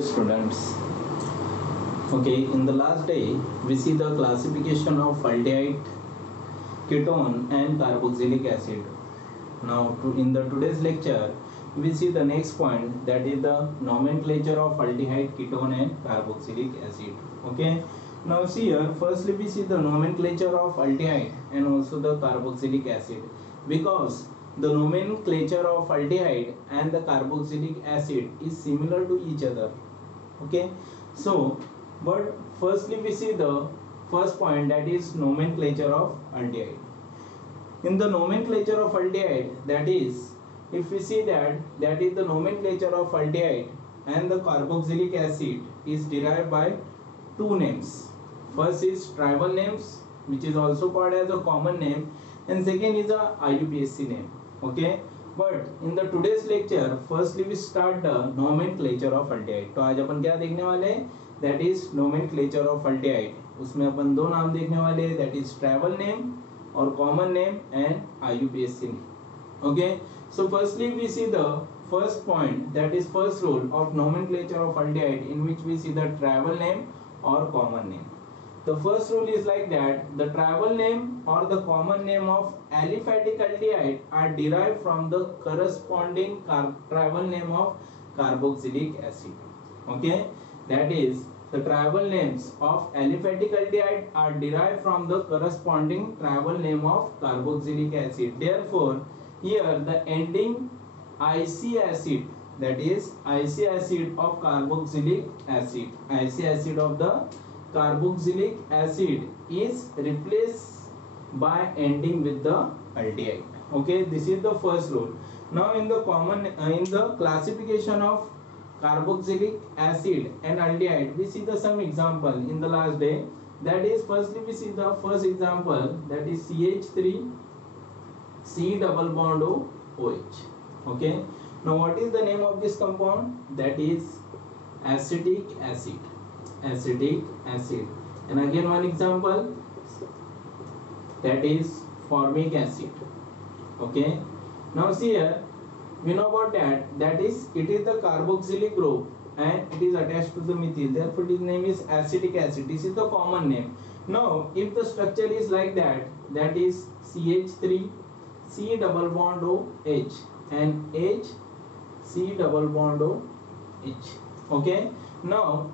Dear students, okay, in the last day we see the classification of aldehyde, ketone and carboxylic acid. Now in the today's lecture we see the next point, that is the nomenclature of aldehyde, ketone and carboxylic acid. Okay, now see here, firstly we see the nomenclature of aldehyde and also the carboxylic acid, because the nomenclature of aldehyde and the carboxylic acid is similar to each other. Okay, so but firstly we see the first point, that is nomenclature of aldehyde. In the nomenclature of aldehyde, that is, if we see that is the nomenclature of aldehyde and the carboxylic acid is derived by two names. First is tribal names, which is also called as a common name, and second is a IUPAC name. Okay, but in the today's lecture firstly we start the nomenclature of aldehyde. तो आज अपन क्या देखने वाले हैं, that is nomenclature of aldehyde. उसमें अपन दो नाम देखने वाले हैं, that is tribal name or common name and IUPAC name. Okay, so firstly we see the first point, that is first rule of nomenclature of aldehyde, in which we see the tribal name or common name. The first rule is like that: the tribal name or the common name of aliphatic aldehyde are derived from the corresponding tribal name of carboxylic acid. Okay, that is, the tribal names of aliphatic aldehyde are derived from the corresponding tribal name of carboxylic acid. Therefore, here the ending IC acid, that is IC acid of carboxylic acid, IC acid of the carboxylic acid is replaced by ending with the aldehyde. Okay, this is the first rule. Now in the classification of carboxylic acid and aldehyde, we see the some example in the last day. That is, firstly we see the first example, that is CH3 C double bond OH. Okay, now what is the name of this compound? That is acetic acid, acetic acid. And again one example, that is formic acid. Okay, now see here, we know about that is, it is the carboxylic group and it is attached to the methyl, therefore its name is acetic acid. This is the common name. Now if the structure is like that, that is CH3 C double bond OH and H C double bond OH. Okay, now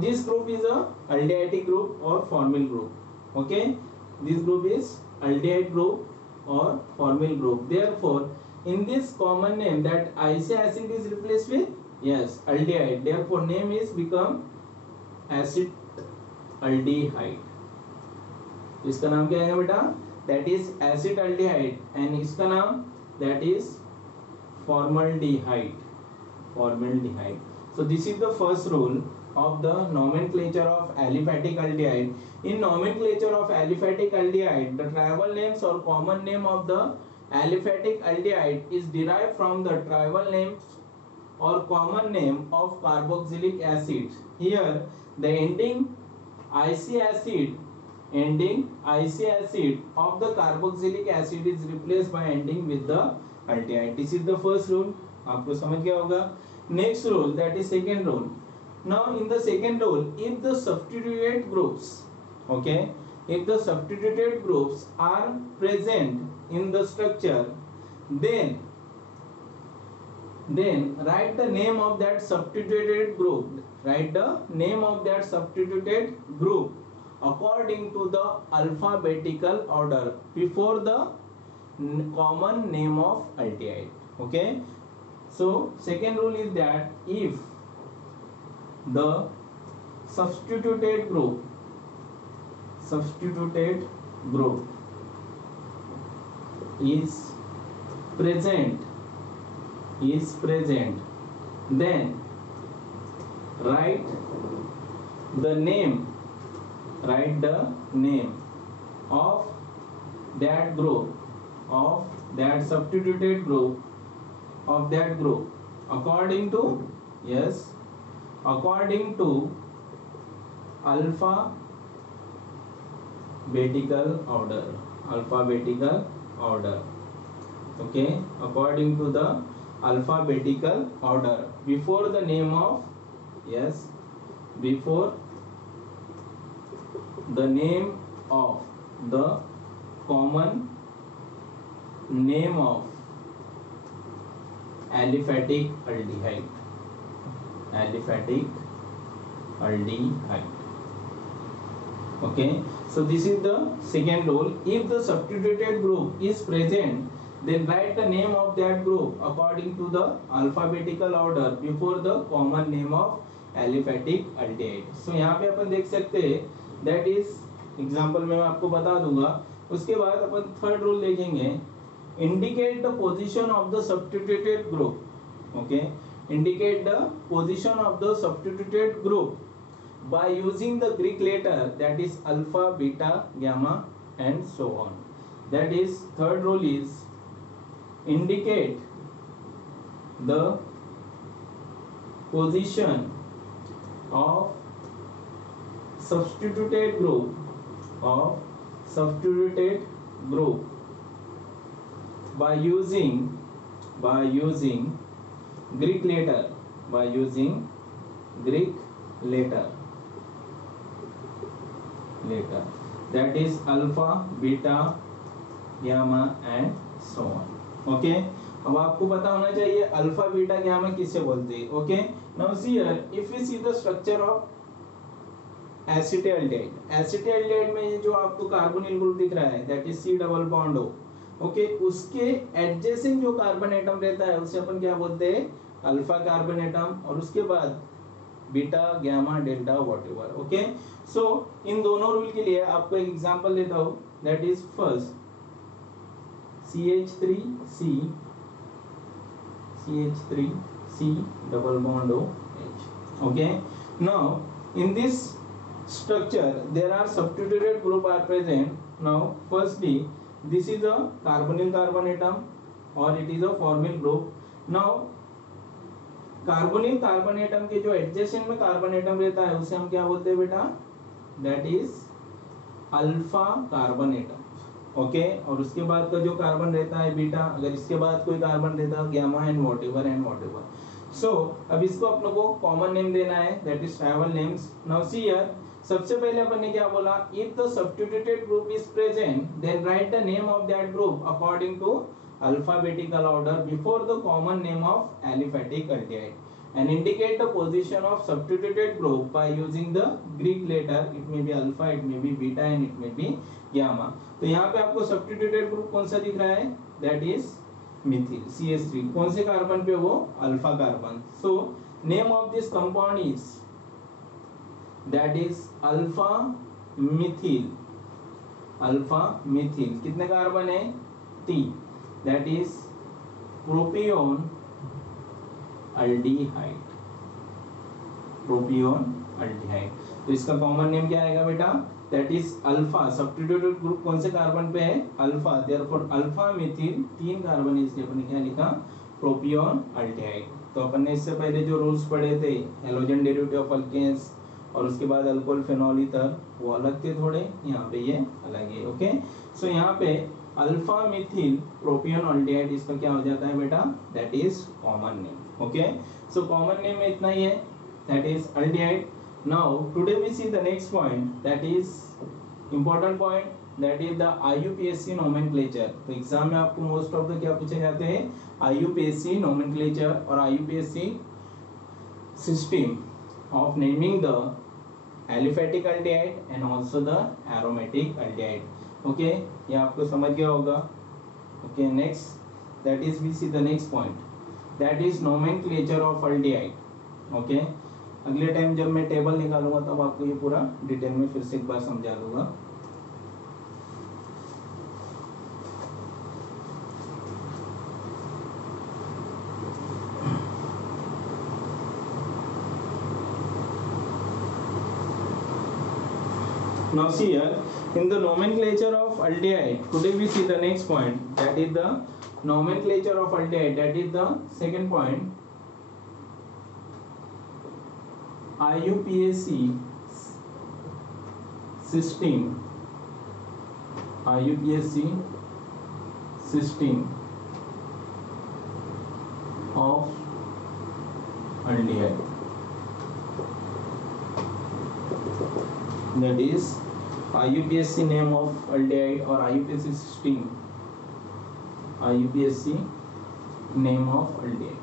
this group is a aldehydic group or formyl group. Okay, this group is aldehyde group or formyl group. Therefore in this common name, that IC acid is replaced with, yes, aldehyde, therefore name is become acid aldehyde. इसका नाम क्या है बेटा? That is acid aldehyde, and इसका नाम, that is formaldehyde, formaldehyde. So this is the first rule of the nomenclature of aliphatic aldehyde. In nomenclature of aliphatic aldehyde, the tribal names or common name of the aliphatic aldehyde is derived from the tribal names or common name of carboxylic acid. Here the ending IC acid of the carboxylic acid is replaced by ending with the aldehyde. This is the first rule. आपको समझ गया होगा. Next rule, that is second rule. Now in the second rule, if the substituted groups, okay, if the substituted groups are present in the structure, then write the name of that substituted group, write the name of that substituted group according to the alphabetical order before the common name of aldehyde. Okay, so second rule is that if the substituted group is present, then write the name of that group, of that substituted group, of that group according to, yes, according to alphabetical order, okay, according to the alphabetical order before the name of yes, before the name of the common name of aliphatic aldehyde. Aliphatic aldehyde. Okay, so this is the second rule. If the substituted group is present, then write the name of that group according to the alphabetical order before the common name of aliphatic aldehyde. So यहाँ पे अपन देख सकते हैं, that is example में मैं आपको बता दूंगा. उसके बाद अपन थर्ड रूल देखेंगे, indicate the position of the substituted group. Okay, indicate the position of the substituted group by using the Greek letter, that is alpha, beta, gamma and so on. That is third rule is indicate the position of substituted group by using Greek letter, that is alpha, beta, gamma and so on. Okay, अब आपको पता होना चाहिए alpha beta gamma किसे बोलते हैं. Okay, now see here if we see the structure of acetaldehyde में ये जो आपको कार्बोनिल ग्रुप दिख रहा है, that is C double bond O. Okay, उसके एडजेसेंट जो कार्बन एटम रहता है उसे अपन क्या बोलते हैं, अल्फा कार्बन एटम, और उसके बाद beta, gamma, delta, whatever. Okay, so इन दोनों रूल के लिए आपको एक एग्जांपल देता हूं, that is first CH3C double bond OH. Okay, now in this structure there are substituted group are present. Now firstly this is a carbonyl carbon atom or it is a formyl group. Now carbonyl carbon atom के जो एडजेसेंट में carbon atom रहता है उसे हम क्या बोलते हैं बेटा, that is alpha carbon atom. Okay, और उसके बाद का जो कार्बन रहता है बीटा, अगर इसके बाद कोई कार्बन रहता है गामा एंड व्हाटएवर. सो अब इसको अपने को कॉमन नेम देना है, that is trivial names. Now see here, सबसे पहले अपन ने क्या बोला, if the substituted group is present then write the name of that group according to alphabetical order before the common name of aliphatic aldehyde, and indicate the position of substituted group by using the Greek letter. It may be alpha, it may be beta and it may be gamma. तो यहाँ पे आपको substituted group कौन सा दिख रहा है, that is methyl CH3. कौन से कार्बन पे, वो alpha carbon. So name of this compound is, that is alpha methyl. कितने कार्बन है, 3. That is propione aldehyde. तो इसका कॉमन नेम क्या आएगा बेटा, that is alpha. Substituted group कौन से कार्बन पे है, अल्फा. देयरफॉर अल्फा मिथिल 3 कार्बन है, इसलिए अपन क्या लिखा, प्रोपियोन अल्डेहाइड. तो अपन ने इससे पहले जो रूल्स पढ़े थे, हैलोजन डेरिवेटिव ऑफ अल्केन्स और उसके बाद अल्कोहल फेनॉल ईथर, वो अलग थे थोड़े, यहाँ पे ये अलग है. ओके, सो यहाँ पे अल्फा मिथिल प्रोपियोन अल्डेहाइड, इसका क्या हो जाता है बेटा, that is common name. Okay, so common name में इतना ही है, that is aldehyde. Now today we see the next point, that is important point, that is the IUPAC nomenclature. तो एग्जाम में आपको मोस्ट ऑफ द क्या पूछे जाते हैं, IUPAC नोमेनक्लेचर और IUPAC system of naming the aliphatic aldehyde and also the aromatic aldehyde. Okay, ये आपको समझ गया होगा. Okay, next that is we see the next point, that is nomenclature of aldehyde. Okay, अगले टाइम जब मैं टेबल निकालूंगा तब आपको ये पूरा डिटेल में फिर से एक बार समझा दूंगा. Now see here, in the nomenclature of aldehyde, today we see the next point, that is the nomenclature of aldehyde, that is the second point. IUPAC system, IUPAC system of aldehyde. that is IUPAC name of aldehyde or IUPAC system, IUPAC name of aldehyde.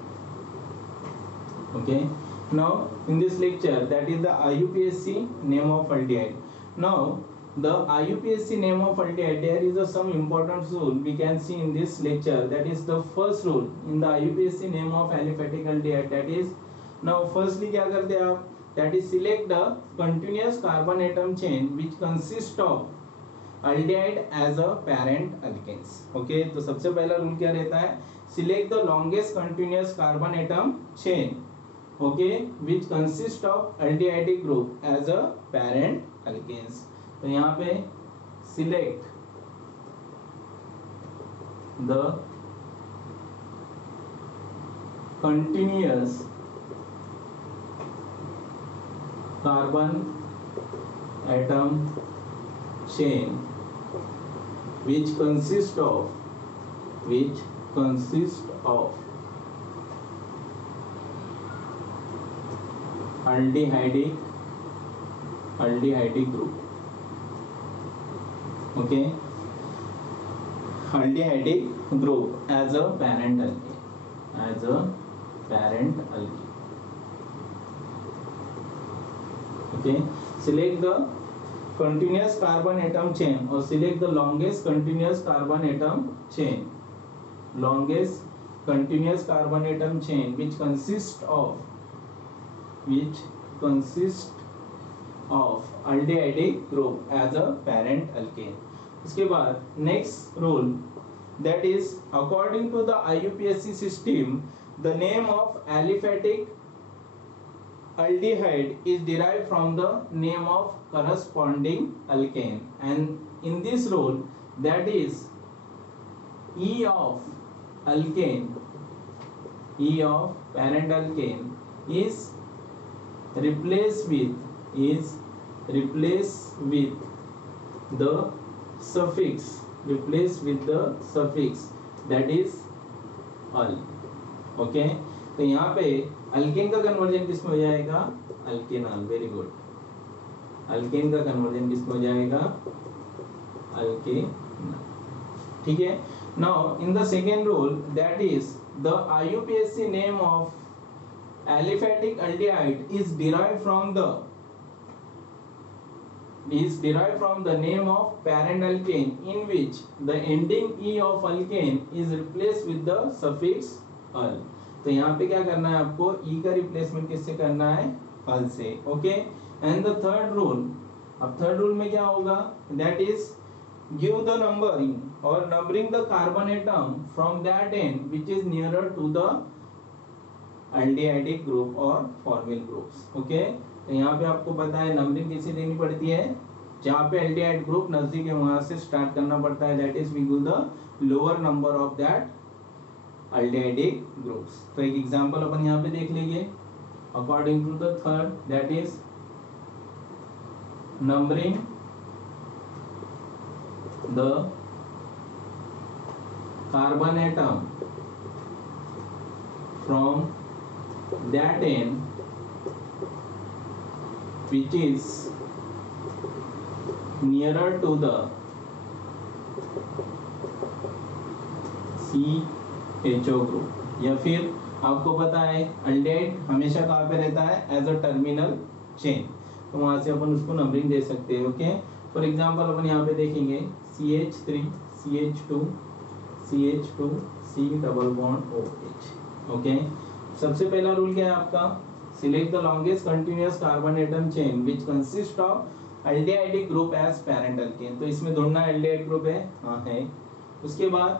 Okay, now in this lecture, that is the IUPAC name of aldehyde. Now the IUPAC name of aldehyde, there is some important rule we can see in this lecture. That is the first rule in the IUPAC name of aliphatic aldehyde. That is, now firstly क्या करते हैं आप, that is select the continuous carbon atom chain which consists of aldehyde as a parent alkanes. Okay, तो सबसे पहला rule क्या रहता है, select the longest continuous carbon atom chain, okay, which consists of aldehydic group as a parent alkanes. तो यहाँ पे select the continuous carbon atom chain which consists of aldehydic group. Okay, aldehydic group as a parent alkane, okay. Select the continuous carbon atom chain or select the longest continuous carbon atom chain which consists of aldehydic group as a parent alkane. उसके बाद next rule, that is according to the IUPAC system, the name of aliphatic aldehyde is derived from the name of corresponding alkane, and in this rule, that is E of alkane, E of parent alkane is replaced with the suffix that is al. Okay, तो यहाँ पे अल्केन का conversion किसमें हो जाएगा, alkanol. Very good. Alkane का conversion किसमें हो जाएगा, अल्केनॉल. ठीक है. Now in the second rule, that is the IUPAC name of aliphatic aldehyde is derived from the name of parent alkane in which the ending E of alkane is replaced with the suffix al. तो यहाँ पे क्या करना है आपको, E का रिप्लेसमेंट किससे करना है, al से. Okay, and the third rule, अब थर्ड रूल में क्या होगा, that is give the numbering और numbering the carbon atom from that end which is nearer to the aldehydic group और फॉर्मिल ग्रुप्स. ओके, तो यहाँ पे आपको पता है नंबरिंग कैसे देनी पड़ती है, जहाँ पे aldehyde ग्रुप नजदीक है वहां से स्टार्ट करना पड़ता है. That is we give the lower number of that aldehydic groups. तो एक एग्जांपल अपन यहाँ पे देख लेंगे. According to the third, that is numbering the carbon atom from that end which is nearer to the CHO group. या फिर आपको पता है अल्डेहाइड हमेशा कहाँ पे रहता है, एज अ टर्मिनल चेन, तो वहां से अपन उसको नंबरिंग दे सकते हैं. ओके, फॉर एग्जांपल अपन यहाँ पे देखेंगे CH3 CH2 CH2 C double bond OH. Okay, सबसे पहला रूल क्या है आपका, select the longest continuous carbon atom chain which consist of aldehydic group as parent alkane. तो इसमें ढूंढना एल्डिहाइड ग्रुप है, हाँ है. उसके बाद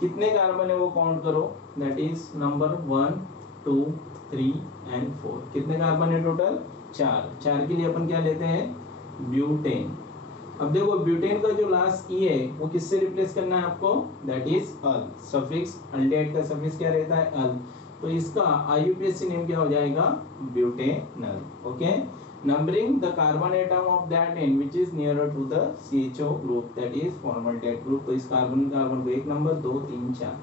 कितने कार्बन है वो काउंट करो, दैट इज नंबर 1 2 3 एंड 4. कितने कार्बन है टोटल, 4. 4 के लिए अपन क्या लेते हैं, ब्यूटेन. अब देखो ब्यूटेन का जो लास्ट ई है वो किससे रिप्लेस करना है आपको, that is all. Suffix aldehyde का सफिक्स क्या रहता है, अल. तो इसका IUPAC नेम क्या हो जाएगा, butanal. Okay, numbering the carbon atom of that end which is nearer to the CHO group, that is formaldehyde group. तो इस कार्बन को एक नंबर 2 3 4,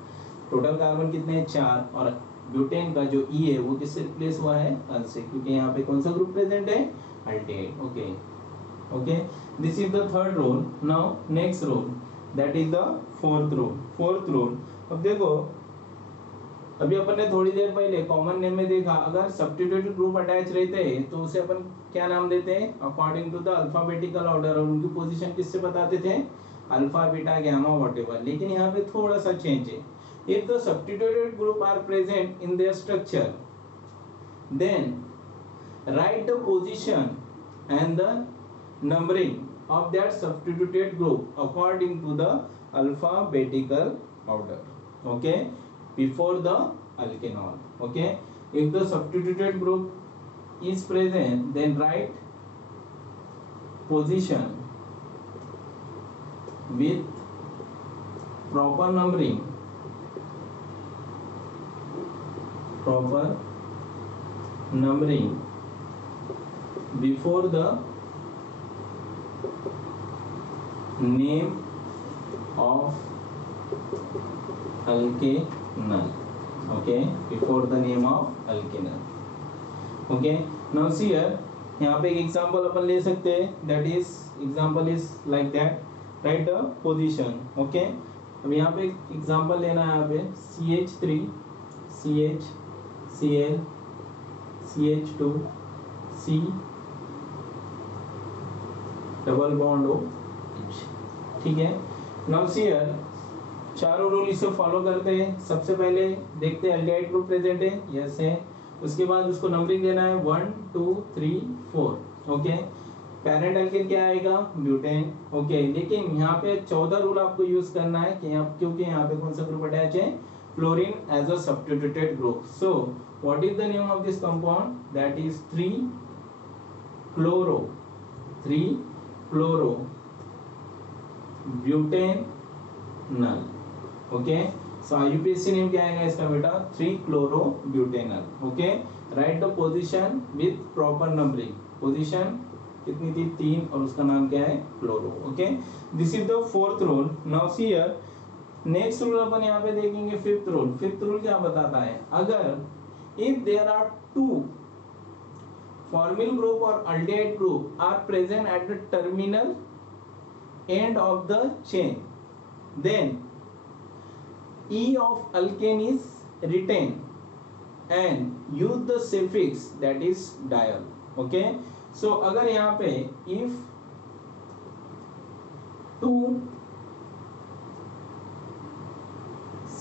टोटल कार्बन कितने हैं, 4. और ब्यूटेन का जो ई है वो किससे रिप्लेस हुआ है, अल से, क्योंकि यहाँ पे कौन सा ग्रुप प्रेजेंट है, aldehyde. Okay, this is the third rule. Now next rule, that is the fourth rule. अब देखो, अभी अपन ने थोड़ी देर पहले कॉमन नेम में देखा, अगर सब्स्टिट्यूटेड ग्रुप अटैच रहते हैं तो उसे अपन क्या नाम देते हैं, according to the alphabetical order, और उनकी पोजीशन किससे बताते थे, अल्फा बीटा गामा व्हाटएवर. लेकिन यहाँ पे थोड़ा सा चेंज है. If the substituted group are present in their structure, then write the position and the numbering of that substituted group according to the alphabetical order. Okay, before the alkanol. Okay, if the substituted group is present, then write position with proper numbering, before the name of alkanol. Okay, before the name of alkanol. Okay, now see here, यहाँ पे एक example अपन ले सकते हैं. that is example is like that, write the position. Okay, अब यहाँ पे एग्जांपल लेना है. यहाँ पे CH3 CH Cl CH2 C double bond O. ठीक है, नाउ सी हियर, चारों रूल इसे फॉलो करते हैं. सबसे पहले देखते हैं एल्डिहाइड ग्रुप प्रेजेंट है, यस है. उसके बाद उसको नंबरिंग देना है 1 2 3 4. ओके, पेरेंट एल्केन क्या आएगा, ब्यूटेन. ओके, लेकिन यहाँ पे 14 रूल आपको यूज करना है कि क्योंकि यहाँ पे कौन सा ग्रुप अटैच है, fluorine as a substituted group. So what is the name of this compound, that is 3 chloro butanal. Okay, so IUPAC name क्या आएगा इसका बेटा, 3 chloro butanal. Okay, right the position with proper numbering. Position कितनी थी, 3, और उसका नाम क्या है, chloro. Okay, this is the fourth rule. Now see here, next rule अपन यहाँ पे देखेंगे फिफ्थ रूल. फिफ्थ रूल क्या बताता है, अगर if there are 2 formyl group or aldehyde group are present at the terminal end of the chain, then E of alkane is retained and use the suffix that is diol. Okay, so अगर यहाँ पे if 2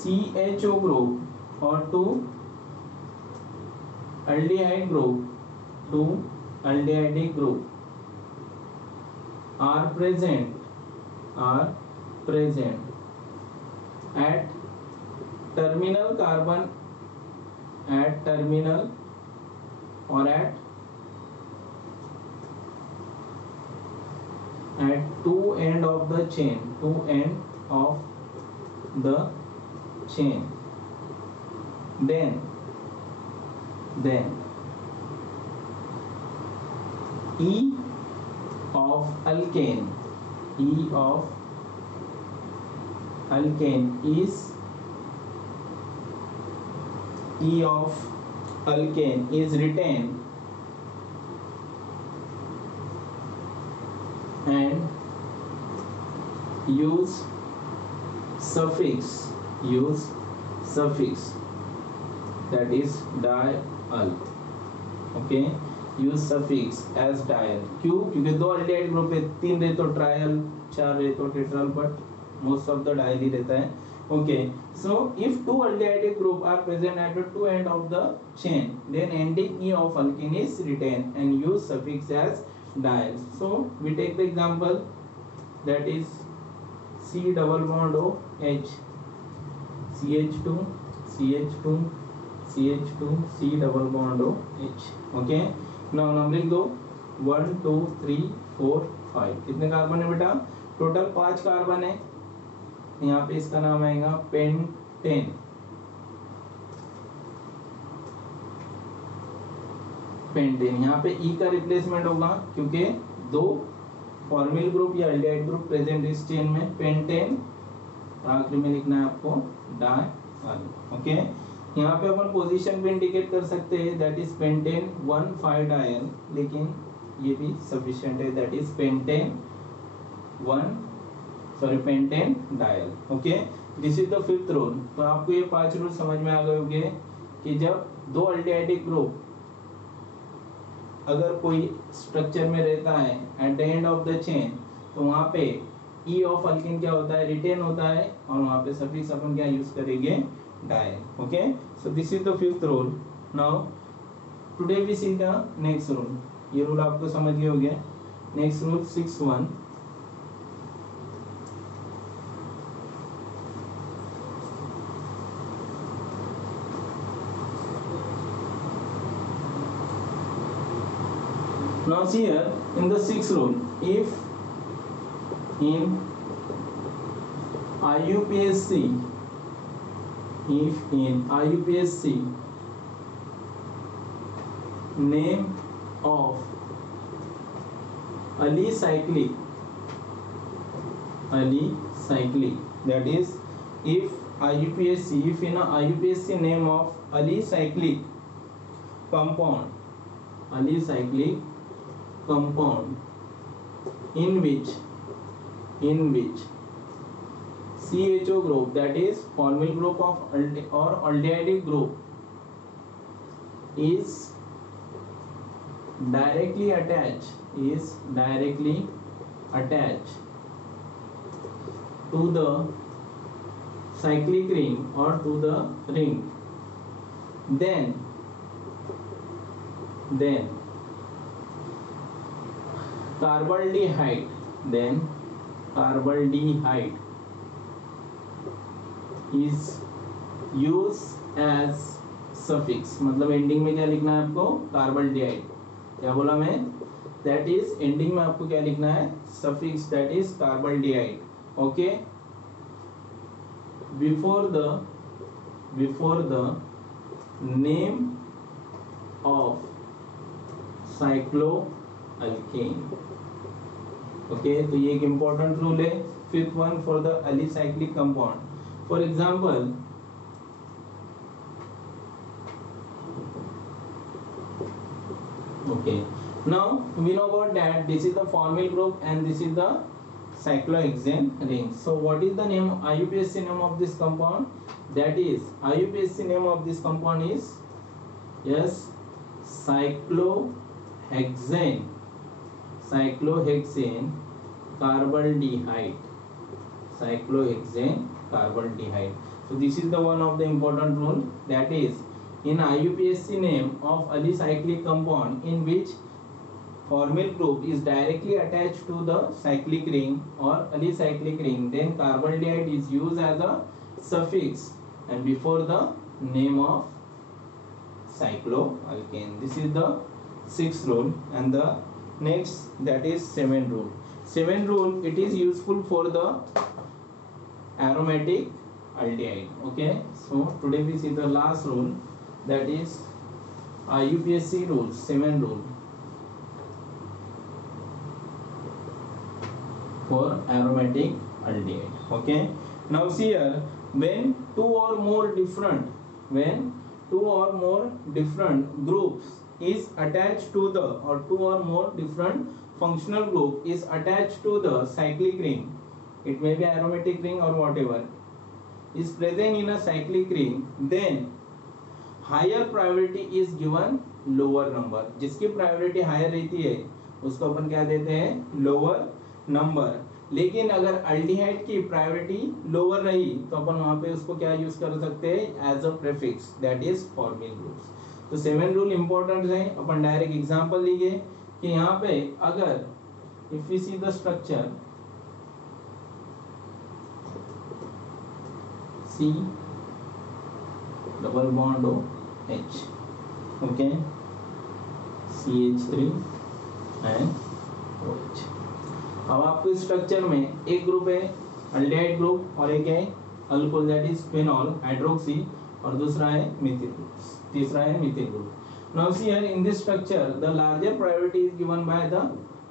CHO group or 2 aldehyde group are present at terminal carbon, at terminal or at two end of the chain, then E of alkane is retained and use suffix that is diol. Okay, use suffix as diol. क्यों, क्योंकि 2 aldehyde group है, 3 रहे तो ट्रायल, 4 रहे तो tetrol, but most of the diol ही रहता है. Okay, so if 2 aldehyde group are present at the 2 end of the chain, then ending e of alkane is retain and use suffix as diol. So we take the example, that is C double bond O H CH2 C double bond O H. Okay, now numbering दो 1 2 3 4 5. कितने कार्बन है बेटा, टोटल 5 कार्बन है. यहाँ पे इसका नाम आएगा पेंटेन. यहाँ पे ई का रिप्लेसमेंट होगा क्योंकि 2 फॉर्मिल ग्रुप या एल्डिहाइड ग्रुप प्रेजेंट इस चेन में. पेंटेन, आखिरी में लिखना है आपको डायल. ओके, यहाँ पे अपन पोजीशन भी इंडिकेट कर सकते हैं, दैट इज पेंटेन 1,5 डायल. लेकिन ये भी सफिशिएंट है, that is pentane pentane dial. Okay, this is the fifth rule. तो आपको ये 5 रूल समझ में आ गए होंगे कि जब दो अल्डिहाइडिक ग्रुप अगर कोई स्ट्रक्चर में रहता है at the end of the chain, तो वहां पे ई ऑफ अल्किन क्या होता है, रिटेन होता है, और वहां पे सफिक्स अपन क्या यूज करेंगे, diol. Okay, so this is the fifth rule. Now today we see the next rule. ये रूल आपको समझ गए होंगे। Next rule 6.1। Now see here in the sixth rule, if in IUPAC, name of alicyclic, that is if in a IUPAC name of alicyclic compound in which CHO group, that is formyl group of or aldehyde group, is directly attached to the cyclic ring or to the ring, then carbaldehyde is used as suffix। मतलब एंडिंग में क्या लिखना है आपको, कार्बल्डिहाइड। क्या बोला मैं, दैट इज एंडिंग में आपको क्या लिखना है, suffix, that is carbaldehyde. Okay, before the name of cycloalkane. Okay, तो ये एक इंपॉर्टेंट रूल है। Fifth one, for the alicyclic compound, for example okay, now we know about that this is the formyl group and this is the cyclohexane ring. So what is the name, IUPAC name of this compound, that is IUPAC name of this compound is, yes, cyclohexane carbaldehyde, so this is the one of the important rule, that is in IUPAC name of alicyclic compound in which formyl group is directly attached to the cyclic ring or alicyclic ring, then carbaldehyde is used as a suffix and before the name of cycloalkane. This is the sixth rule, and the next, that is seventh rule. Seventh rule, it is useful for the aromatic aldehyde. Okay, so today we see the last rule, that is IUPAC rule, seventh rule for aromatic aldehyde. Okay, now see here, when two or more different groups is attached to the, or two or more different functional group is attached to the cyclic ring, it may be aromatic ring or whatever is present in a cyclic ring, then higher priority is given lower number. जिसकी priority higher रहती है उसको अपन क्या देते हैं, lower number. लेकिन अगर अल्डिहाइड की प्रायोरिटी लोअर रही तो अपन वहां पे उसको क्या यूज कर सकते हैं, as a prefix, that is formyl groups. तो सेवन रूल इंपॉर्टेंट है। अपन डायरेक्ट एग्जांपल लीजिए कि यहाँ पे अगर if we see the structure C double bond O H, okay, CH3 and OH। अब आपको स्ट्रक्चर में एक ग्रुप है अल्डिहाइड ग्रुप और एक है alcohol, that is phenol hydroxy, और दूसरा है मिथिल ग्रुप, तीसरा है methyl group. Now see here in this structure the larger priority is given by the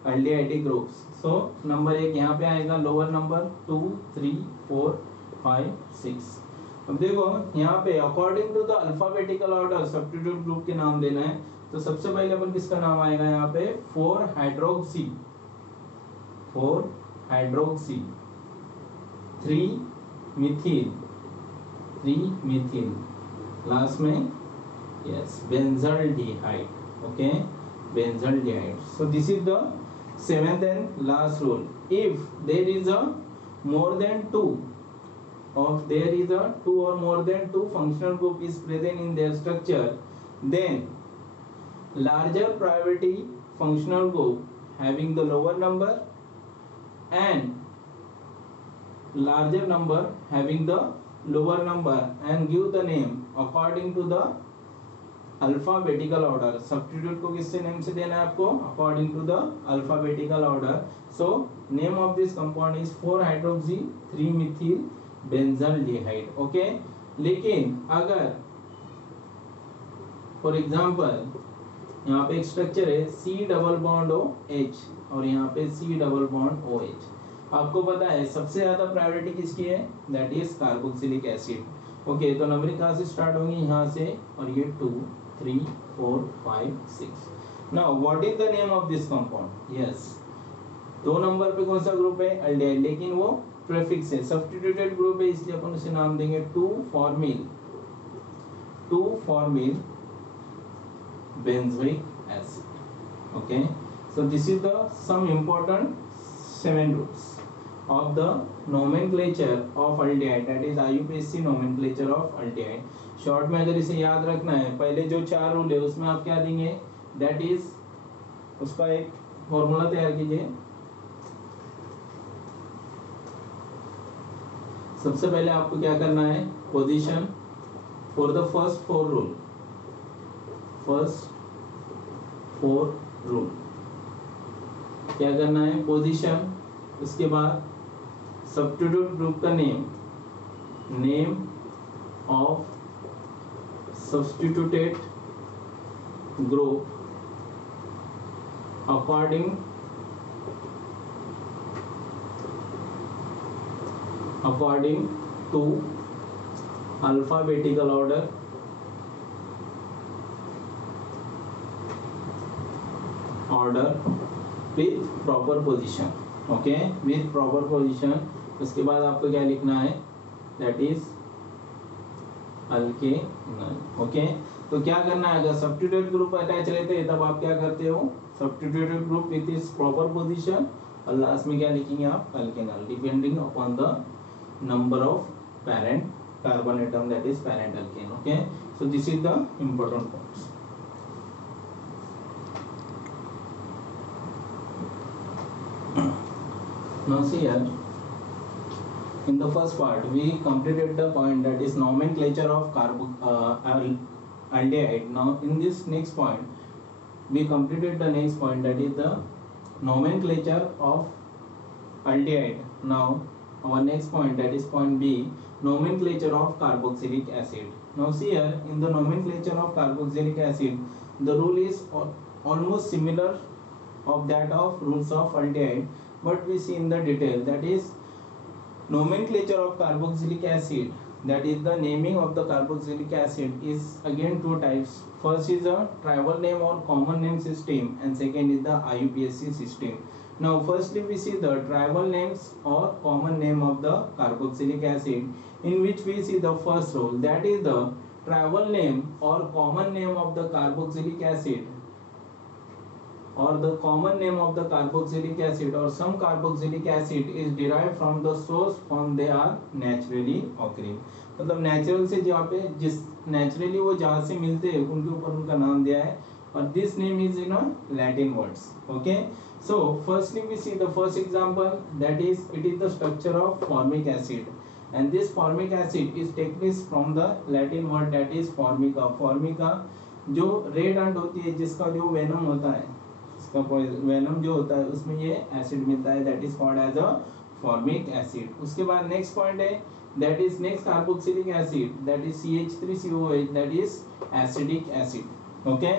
aldehydic groups. So number 1 यहाँ पे आएगा, लोअर नंबर 2 3 4 5 6। अब देखो यहाँ पे according to the alphabetical order substitute group के नाम देना है। तो सबसे पहले अपन किसका नाम आएगा यहाँ पे 4 हाइड्रोक्सी 3 मिथिल लास्ट में yes benzaldehyde. Okay, benzaldehyde. So this is the seventh and last rule. If there is a more than two or more than two functional group is present in their structure, then larger priority functional group having the lower number and larger number having the lower number and give the name according to the alphabetical order. Substitute को किससे name से देना है आपको? According to the alphabetical order. So name of this compound is 4 hydroxy 3 methyl benzaldehyde. Okay, लेकिन अगर for example यहाँ पे एक स्ट्रक्चर है C डबल बॉन्ड OH और यहाँ पे C डबल बॉन्ड OH. आपको पता है सबसे ज्यादा प्रायोरिटी किसकी है? That is carboxylic acid. Okay, तो नंबरिंग कहाँ से स्टार्ट होंगी? यहाँ से, और ये 2 3 4 5 6. Now what is the name of this compound? Yes, 2 नंबर पे कौन सा ग्रुप है? एल्डिहाइड, लेकिन वो प्रीफिक्स है, सब्स्टिट्यूटेड ग्रुप है, इसलिए अपन उसे नाम देंगे 2 formal benzoic acid. Okay, so this is the some important 7 rules of the nomenclature of aldehyde, that is IUPAC nomenclature of aldehyde. Short में अगर इसे याद रखना है, पहले जो 4 रूल है उसमें आप क्या देंगे? दैट इज उसका एक फॉर्मूला तैयार कीजिए. सबसे पहले आपको क्या करना है? Position for the first 4 rule. क्या करना है? पोजीशन. उसके बाद सब्स्टिट्यूट ग्रुप का name of substituted group according to alphabetical order with proper position. Okay, with proper position. उसके बाद आपको क्या लिखना है? दैट इज अल्केनल. ओके, तो क्या करना है? अगर सब्स्टिट्यूटेड ग्रुप अटैच रहते हैं तब आप क्या करते हो? Substituted group with is proper position, और लास्ट में क्या लिखेंगे आप? Alkanal, depending upon the number of parent carbon atom, that is parent alkane. Okay, so this is the important points. Now see here, in the first part we completed the point, that is nomenclature of aldehyde. Now in this next point we completed the next point, that is the nomenclature of aldehyde. Now our next point, that is point B, nomenclature of carboxylic acid. Now see here, in the nomenclature of carboxylic acid, the rule is almost similar of that of rules of aldehyde, but we see in the detail, that is nomenclature of carboxylic acid, that is the naming of the carboxylic acid, is again 2 types. First is a tribal name or common name system, and second is the IUPAC system. Now firstly we see the tribal names or common name of the carboxylic acid, in which we see the first rule, that is the tribal name or common name of the carboxylic acid, or the common name of the carboxylic acid or some carboxylic acid is derived from the source from they are naturally occurring. मतलब नेचुरल से जहाँ पे जिस नेचुरली वो जहाँ से मिलते हैं उनके ऊपर उनका नाम दिया है, और this name is in Latin words. Okay, so firstly we see the first example, that is it is the structure of formic acid, and this formic acid is taken from the Latin word, that is formica. Formica जो red ant होती है, जिसका जो वेनम होता है, वेनम जो होता है उसमें ये एसिड मिलता है, that is called as a formic acid. उसके बाद नेक्स्ट पॉइंट है, that is next carboxylic acid, that is CH3COH, that is acidic acid. Okay,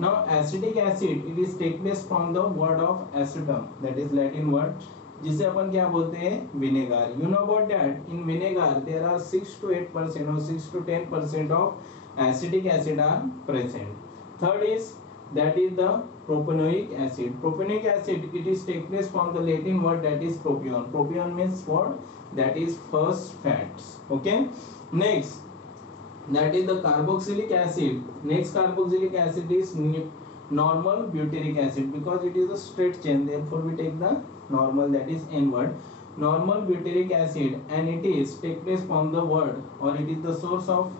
now acidic acid it is taken from the word of acidum, that is Latin word, जिसे अपन क्या बोलते हैं? Vinegar. You know about that in vinegar there are 6 to 8% or 6 to 10% of acidic acid are present. Third is that is the propanoic acid. Propanoic acid, it is take place from the Latin word that is propion. Propion means what? That is first fats. Okay. Next, that is the carboxylic acid. Next carboxylic acid is normal butyric acid, because it is a straight chain, therefore we take the normal, that is N word. Normal butyric acid, and it is take place from the word, or it is the source of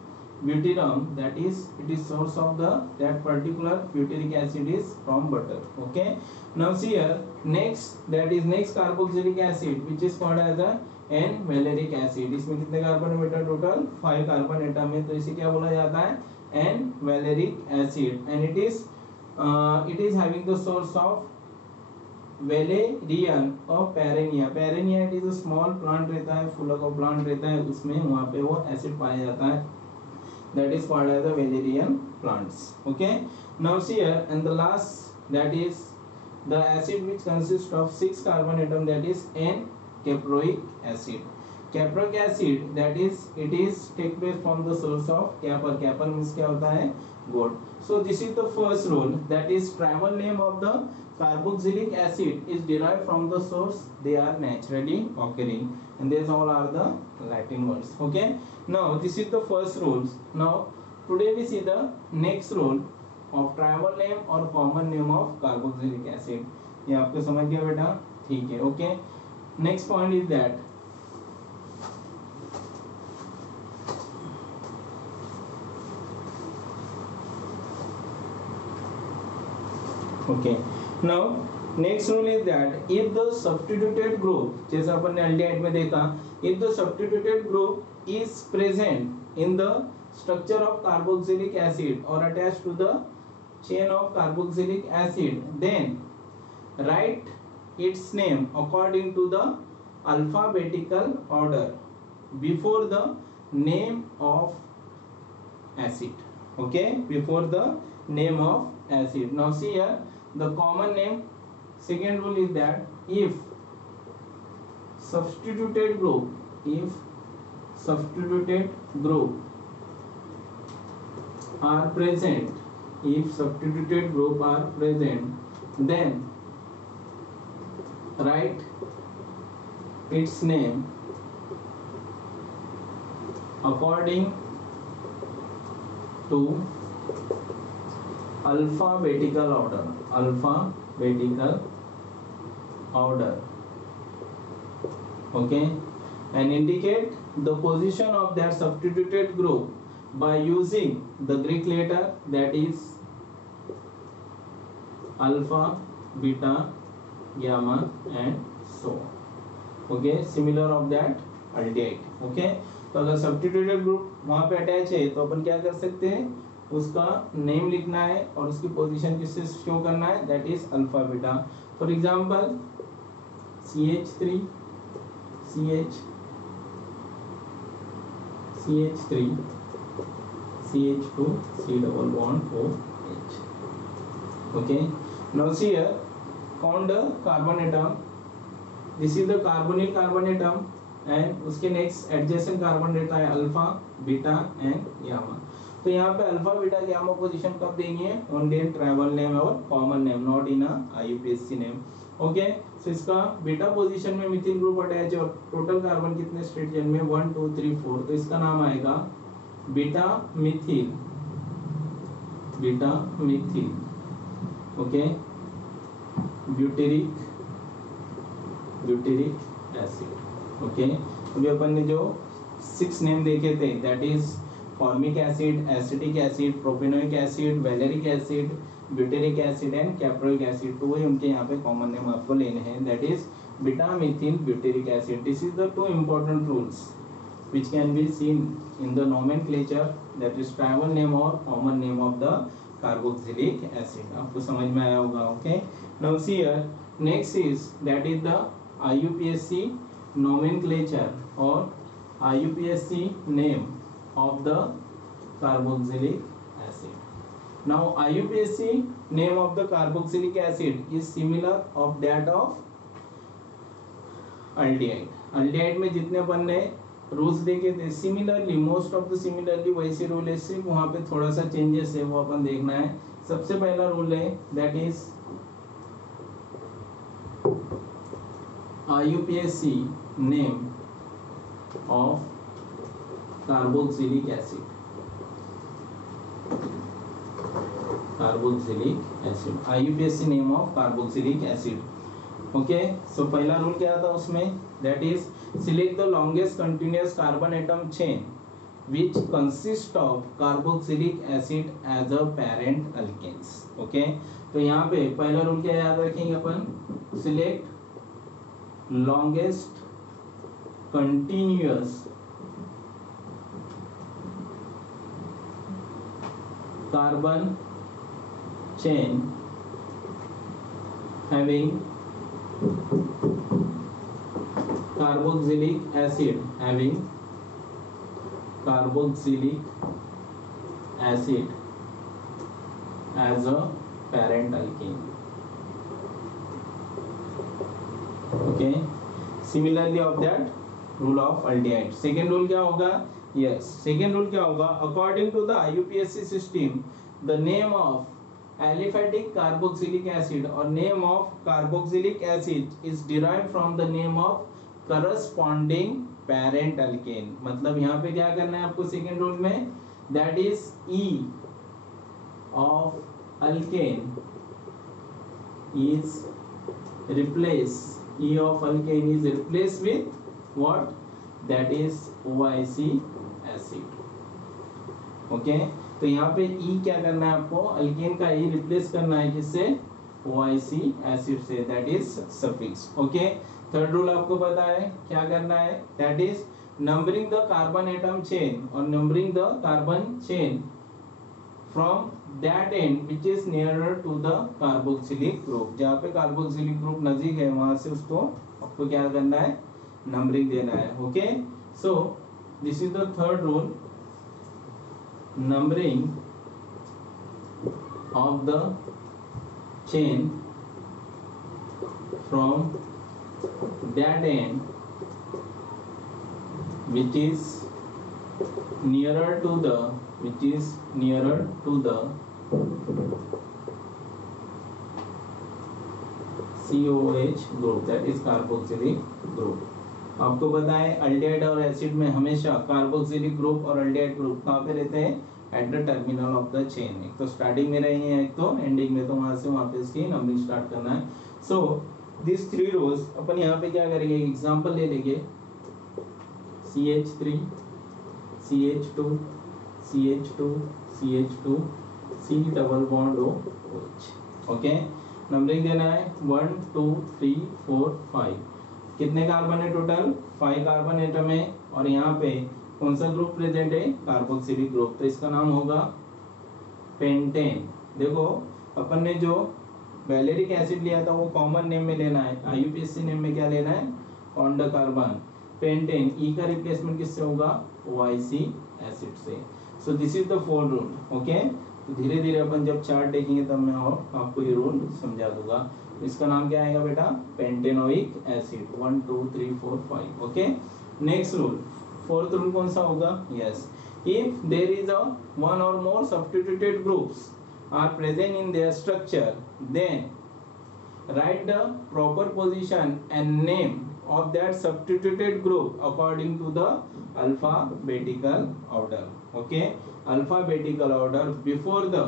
butyrum, that is it is source of the that particular butyric acid is from butter. Okay. Now see here, next, that is next carboxylic acid, which is called as the N valeric acid. इसमें कितने कार्बन है बेटा? टोटल 5 carbon atom है, तो इसे क्या बोला जाता है? N valeric acid, and it is having the source of valerian और पैरेनिया. पैरेनिया it is a small plant रहता है, फूलों का प्लांट रहता है, उसमें वहाँ पे वो एसिड पाया जाता है, that is called as the valerian plants. Okay. Now see here, and the last, that is the acid which consists of 6 carbon atom, that is N caproic acid. Caproic acid, that is it is take place from the source of capr. Capr means क्या होता है? goat. So this is the first rule, that is travel name of the carboxylic acid is derived from the source they are naturally occurring, and these all are the Latin words. Okay. Now this is the first rules. Now today we see the next rule of travel name or common name of carboxylic acid. ये आपको समझ गया बेटा? ठीक है. Okay. Next point is that okay. Now next rule is that if the substituted group, जैसे अपन ने aldehyde में देखा, if the substituted group is present in the structure of carboxylic acid or attached to the chain of carboxylic acid, then write its name according to the alphabetical order before the name of acid. Okay, before the name of acid. Now see here, the common name, second rule is that if substituted group are present, then write its name according to alphabetical order. Okay, and indicate the position of that substituted group by using the Greek letter, that is alpha, beta, gamma and so on. Okay, similar of that aldehyde. Okay, तो अगर substituted group वहाँ पे अटैच है तो अपन क्या कर सकते हैं? उसका नेम लिखना है और उसकी पोजीशन किससे शो करना है, that is alpha beta. For example CH3 CH2 C double bond OH. Okay, now see here, count the carbon atom. This is the carbonyl carbon atom, and उसके नेक्स्ट एडजेसेंट कार्बन रहता है अल्फा, बीटा एंड गामा. तो यहाँ पे alpha, beta, gamma position कब देंगे? Only in trivial name और common name, not in IUPAC name. Okay, so इसका बीटा पोजीशन में मिथिल ग्रुप अटैच है और टोटल कार्बन कितने स्टेट चेन में? 1 2 3 4. तो इसका नाम आएगा beta methyl. Okay, butyric acid. Okay, अभी अपन ने जो 6 नेम देखे थे, that is formic acid, acetic acid, propanoic acid, valeric acid, butyric acid and caproic acid. तो वही उनके यहाँ पे कॉमन नेम आपको लेने हैं, that is beta Mithil butyric acid. This is the 2 important rules which can be seen in the nomenclature, that is travel name or common name of the carboxylic acid. आपको समझ में आया होगा. Okay, now see here, next is that is the IUPAC nomenclature or IUPAC name of the carboxylic acid. Now IUPAC name of the carboxylic acid is similar of that of aldehyde. aldehyde में जितने अपन ने रूल्स देखे थे, similarly most of the similarly वैसे रूल है, सिर्फ वहाँ पे थोड़ा सा चेंजेस है, वो अपन देखना है. सबसे पहला रूल है that is IUPAC name of carboxylic acid, carboxylic acid, IUPAC name of carboxylic acid. Okay, so पहला रूल क्या था उसमें, that is select the longest continuous carbon atom chain which consist of carboxylic acid as a parent alkanes। ओके, तो यहाँ पे पहला rule क्या याद रखेंगे अपन, select longest continuous carbon chain having carboxylic acid, having carboxylic acid as a parent alkane। okay, similarly of that rule of aldehyde, second rule क्या होगा, yes, second rule क्या होगा, according to the IUPAC system the name of aliphatic carboxylic acid or name of carboxylic acid is derived from the name of corresponding parent alkane। मतलब यहाँ पे क्या करना है आपको सेकेंड रूल में, that is E of alkane is replace, E of alkane is replace with what, that is OIC acid. Okay, तो यहाँ पे E क्या करना है आपको, अल्केन का E रिप्लेस करना है किससे, OIC एसिड से, that is suffix. Okay, third rule आपको पता है क्या करना है, that is numbering the carbon atom chain और numbering the carbon chain from that end which is nearer to the carboxylic group, जहाँ पे कार्बोक्सिलिक ग्रुप नजदीक है वहां से उसको आपको क्या करना है, नंबरिंग देना है। Okay, so this is the third rule, numbering of the chain from that end which is nearer to the COH group, that is carboxylic group। आपको पता है अल्डिहाइड और एसिड में हमेशा कार्बोक्सिलिक ग्रुप और अल्डिहाइड ग्रुप कहाँ पे रहते हैं, at the terminal of the chain, एक तो स्टार्टिंग में रहेंगे एक तो एंडिंग में, तो वहां से वहां पे इसकी नंबरिंग स्टार्ट करना है। सो दिस थ्री रोज अपन यहाँ पे क्या करेंगे, एग्जांपल ले लेंगे, CH3 CH2 CH2 CH2 C double bond OH। Okay, numbering देना है 1 2 3 4 5, कितने कार्बन है टोटल, 5 कार्बन एटम है, और यहाँ पे कौन सा ग्रुप प्रेजेंट है, कार्बोक्सिलिक ग्रुप, तो इसका नाम होगा पेंटेन। देखो अपन ने जो वैलेरिक एसिड लिया था वो कॉमन नेम में लेना है, IUPAC नेम में क्या लेना है, on the carbon, pentane E का रिप्लेसमेंट किससे होगा, OIC एसिड से। सो this is the fourth rule. Okay, तो धीरे धीरे अपन जब चार्ट देखेंगे तब मैं और आपको ये रूल समझा दूंगा। इसका नाम क्या आएगा बेटा, pentanoic acid, 1 2 3 4 5। Okay, next rule, fourth rule कौन सा होगा, yes, if there is a one और more substituted groups are present in their structure, then write the proper position and name of that substituted group according to the alphabetical order। okay, alphabetical order before the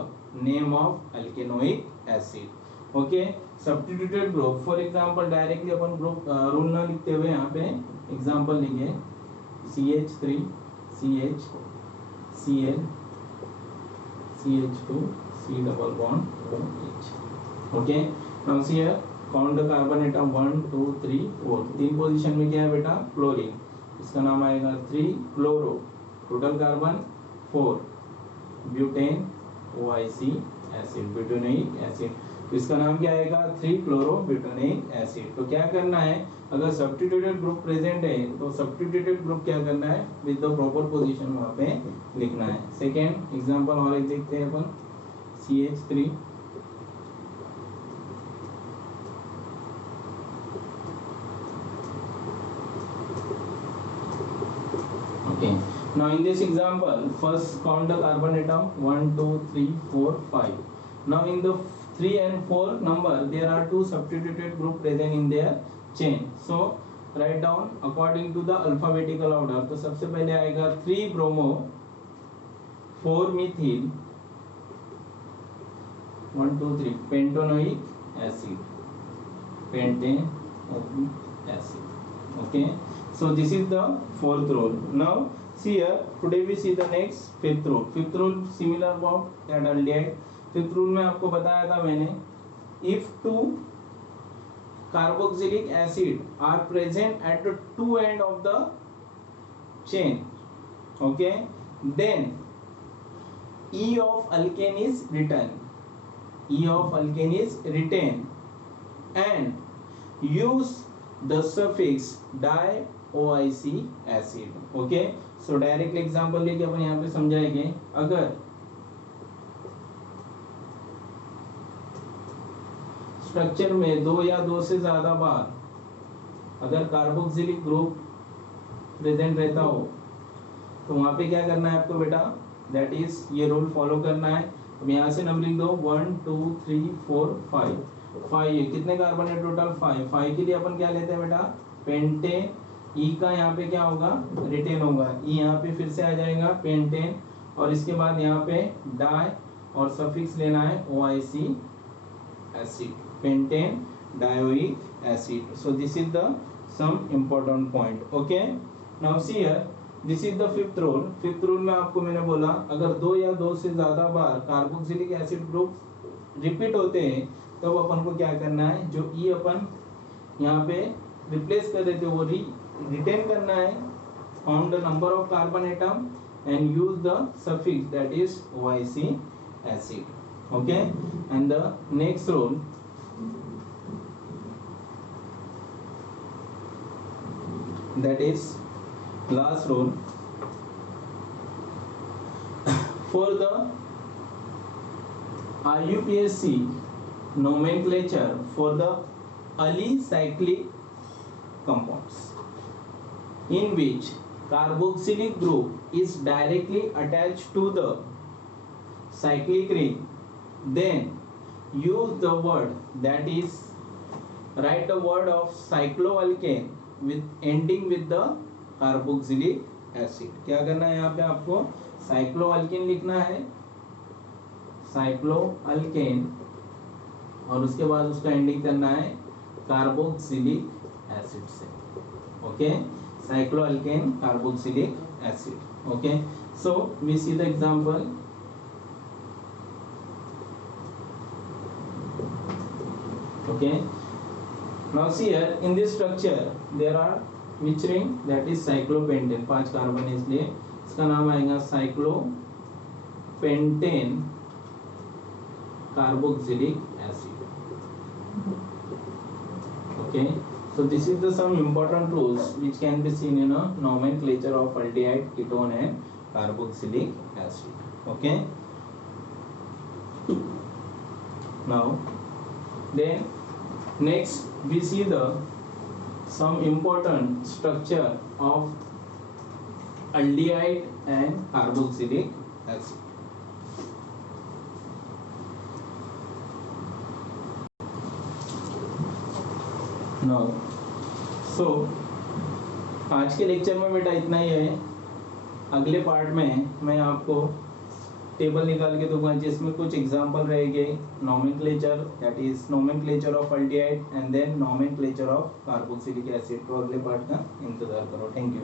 name of alkanoic acid। okay, substituted group, for example directly upon group rule ना लिखते हुए यहाँ पे एग्जांपल लिखे, CH3 CH Cl CH2 C double bond OH। okay, now see here count the carbon atom 1 2 3 4, तीन पोजीशन में क्या है बेटा, क्लोरीन, इसका नाम आएगा 3 chloro, total carbon 4, butane OIC acid, butanoic acid, तो इसका नाम क्या आएगा, 3 क्लोरो ब्यूटेनोइक एसिड। तो क्या करना है, अगर सब्स्टिट्यूटेड ग्रुप प्रेजेंट है तो सब्स्टिट्यूटेड ग्रुप क्या करना है, विद द प्रॉपर पोजीशन वहां पे लिखना है। सेकेंड एग्जांपल और एक देखते हैं अपन, CH3 okay, now in this example first count the carbon atom 1 2 3 4 5, Now in the 3 and 4 number there are two substituted group present in their chain. So write down according to the alphabetical order. तो सबसे पहले आएगा 3 bromo 4 methyl 1 2 3 pentanoic acid pentanoic acid. Okay, so this is the fourth rule. Now see here, today we see the next fifth rule. Fifth rule similar about that aldehyde. Fifth rule में आपको बताया था मैंने, if two carboxylic acid are present at the two end of the chain, okay, then E of alkane is written, E of alkane is written, and use the suffix dioic acid. Okay, so direct example लेके अपन यहाँ पे समझाएंगे. अगर स्ट्रक्चर में दो या दो से ज्यादा बार अगर कार्बोक्सिलिक ग्रुप प्रेजेंट रहता हो तो वहां पे क्या करना है आपको बेटा, दैट इज ये रूल फॉलो करना है. अब यहाँ से नंबरिंग दो 1 2 3 4 5. ये कितने कार्बन है टोटल 5. के लिए अपन क्या लेते हैं बेटा, पेंटेन. ई का यहाँ पे क्या होगा, रिटेन होगा. ई यहाँ पे फिर से आ जाएगा पेंटेन, और इसके बाद यहाँ पे डाई और सफिक्स लेना है OIC acid, pentane dioic acid. So this is the some important point. Okay, now see here, this is the fifth rule. Fifth rule में आपको मैंने बोला अगर दो या दो से ज्यादा बार कार्बोक्सिलिक एसिड ग्रुप रिपीट होते हैं तब तो अपन को क्या करना है, जो ई अपन यहाँ पे रिप्लेस कर रहे थे वो रिटेन करना है, found the number of carbon atom and use the suffix that is OIC acid. Okay, and the next rule, that is last rule, for the IUPAC nomenclature for the alicyclic compounds in which carboxylic group is directly attached to the cyclic ring, then use the word, that is write the word of cycloalkane with ending with the carboxylic acid. क्या करना है यहाँ पे आपको, साइक्लोअल्केन लिखना है, साइक्लोअल्केन, और उसके बाद उसका एंडिंग करना है कार्बोक्सिलिक एसिड से. Okay, cycloalkane carboxylic acid. Okay, so we see the example. Okay, now see here in this structure there are which ring, that is cyclopentane. 5 कार्बन है इसलिए इसका नाम आएगा cyclopentane carboxylic acid. okay, so this is the some important rules which can be seen in a nomenclature of aldehyde, ketone and carboxylic acid. Okay, now then next we see the some important structure of aldehyde and carboxylic acid. Now so आज के लेक्चर में बेटा इतना ही है. अगले पार्ट में मैं आपको टेबल निकाल के दूंगा जिसमें कुछ एग्जाम्पल रहेंगे, nomenclature, that is nomenclature of aldehyde and then nomenclature of carboxylic acid. तो अगले पार्ट का इंतजार करो. Thank you.